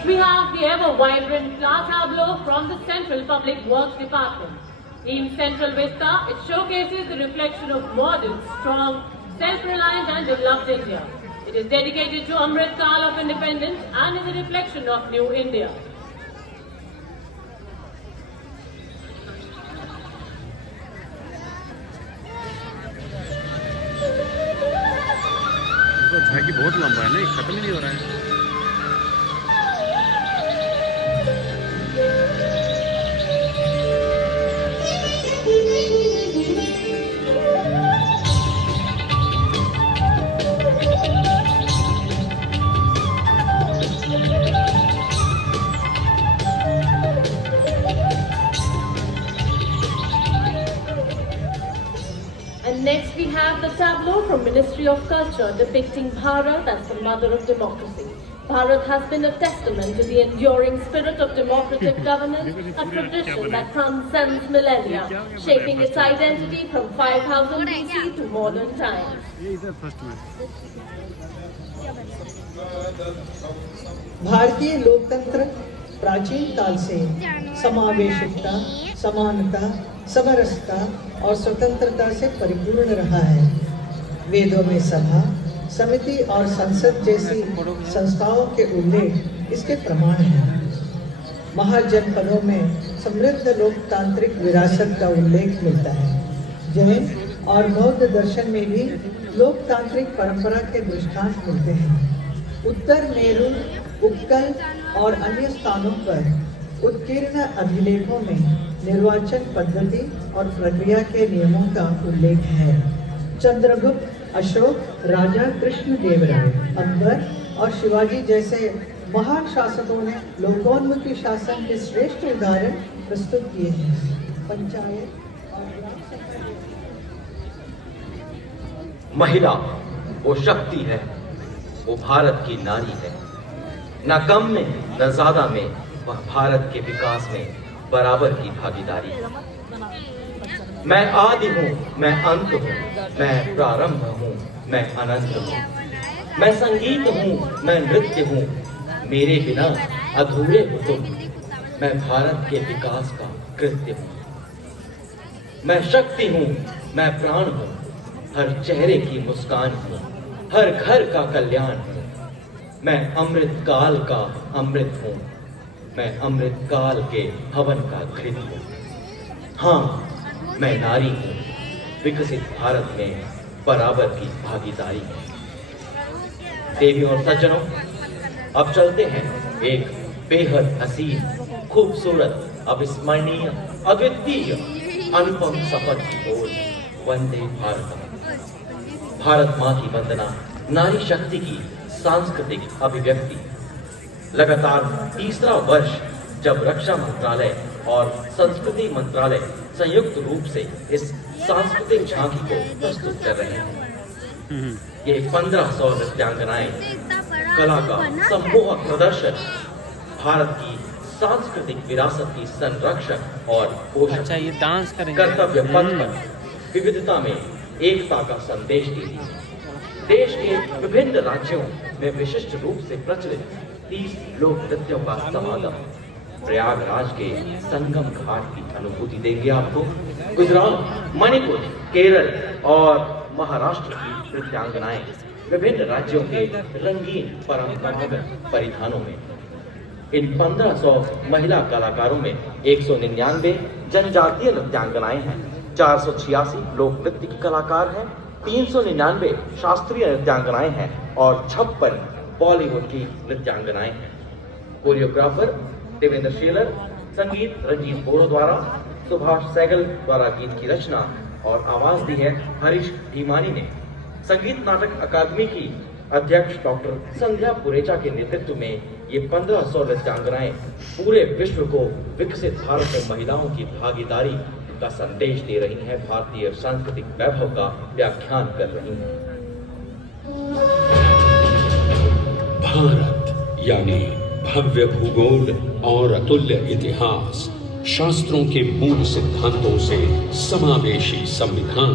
Next we have the ever vibrant flower tableau from the Central Public Works Department. In Central Vista, it showcases the reflection of modern, strong, self-reliant and developed India. It is dedicated to Amrit Kaal of Independence and is a reflection of New India. झांकी बहुत लंबा है ना, खत्म ही नहीं हो रहा है। And next we have the tableau from Ministry of Culture depicting Bharat as the mother of democracy. Bharat has been a testament to the enduring spirit of democratic governance, a tradition that transcends millennia, shaping its identity from 5000 BC to modern times. भारतीय लोकतंत्र प्राचीन काल से समावेशिकता, समानता, समरसता और स्वतंत्रता से परिपूर्ण रहा है। वेदों में सभा, समिति और संसद जैसी संस्थाओं के उल्लेख इसके प्रमाण हैं। महाजनपदों में समृद्ध लोकतांत्रिक विरासत का उल्लेख मिलता है। जैन और बौद्ध दर्शन में भी लोकतांत्रिक परंपरा के दृष्टांत मिलते हैं। उत्तर मेरू, उत्कल और अन्य स्थानों पर उत्कीर्ण अभिलेखों में निर्वाचन पद्धति और प्रक्रिया के नियमों का उल्लेख है। चंद्रगुप्त, अशोक, राजा कृष्णदेवराय, अकबर और शिवाजी जैसे महान शासकों ने लोकोन्मुखी शासन के श्रेष्ठ उदाहरण प्रस्तुत किए हैं। पंचायत और ग्राम सभा महिला वो शक्ति है, वो भारत की नारी है। न कम में न ज्यादा में वह भारत के विकास में बराबर की भागीदारी है। मैं आदि हूँ, मैं अंत हूँ, मैं प्रारंभ हूँ, मैं अनंत हूँ। मैं संगीत हूँ, मैं नृत्य हूँ, मेरे बिना अधूरे हो तुम। मैं भारत के विकास का कृत्य हूँ। मैं शक्ति हूँ, मैं प्राण हूँ, हर चेहरे की मुस्कान हूँ, हर घर का कल्याण हूँ। मैं अमृत काल का अमृत हूँ, मैं अमृत काल के हवन का घृत हूँ। हाँ, मैं नारी हूँ, विकसित भारत में बराबर की भागीदारी है। देवी और सज्जनों, अब चलते हैं एक बेहद हसीन, खूबसूरत, अविस्मरणीय, अद्वितीय, अनुपम सफर की ओर। वंदे भारत। भारत माँ की वंदना नारी शक्ति की सांस्कृतिक अभिव्यक्ति। लगातार तीसरा वर्ष जब रक्षा मंत्रालय और संस्कृति मंत्रालय संयुक्त रूप से इस सांस्कृतिक झांकी को प्रस्तुत कर रहे हैं। ये 1500 नृत्यांगनाएं कला का सम्मोहक प्रदर्शन भारत की सांस्कृतिक विरासत की संरक्षक और पोषक कर्तव्य पथ पर विविधता में एकता का संदेश देती है। देश के विभिन्न राज्यों में विशिष्ट रूप से प्रचलित 30 लोक नृत्यों का समागम प्रयागराज के संगम घाट की अनुभूति देंगे आपको। गुजरात, मणिपुर, केरल और महाराष्ट्र की नृत्यांगनाएं विभिन्न राज्यों के रंगीन परंपरागत परिधानों में। इन 1500 महिला कलाकारों में 199 जनजातीय नृत्यांगनाएं हैं, 486 लोक नृत्य की कलाकार हैं, 399 शास्त्रीय नृत्यांगनाएं हैं और 56 बॉलीवुड की नृत्यांगनाएं हैं। कोरियोग्राफर देवेंद्र शेलर, संगीत रंजीत बोरो द्वारा, सुभाष सहगल द्वारा गीत की रचना और आवाज दी है हरीश भीमानी ने। संगीत नाटक अकादमी की अध्यक्ष डॉक्टर संध्या पुरेचा के नेतृत्व में ये 1500 नृत्यांगनाएं पूरे विश्व को विकसित भारत में महिलाओं की भागीदारी का संदेश दे रही हैं, भारतीय सांस्कृतिक वैभव का व्याख्यान कर रही हैं। भारत यानी भव्य भूगोल और अतुल्य इतिहास, शास्त्रों के मूल सिद्धांतों से समावेशी संविधान।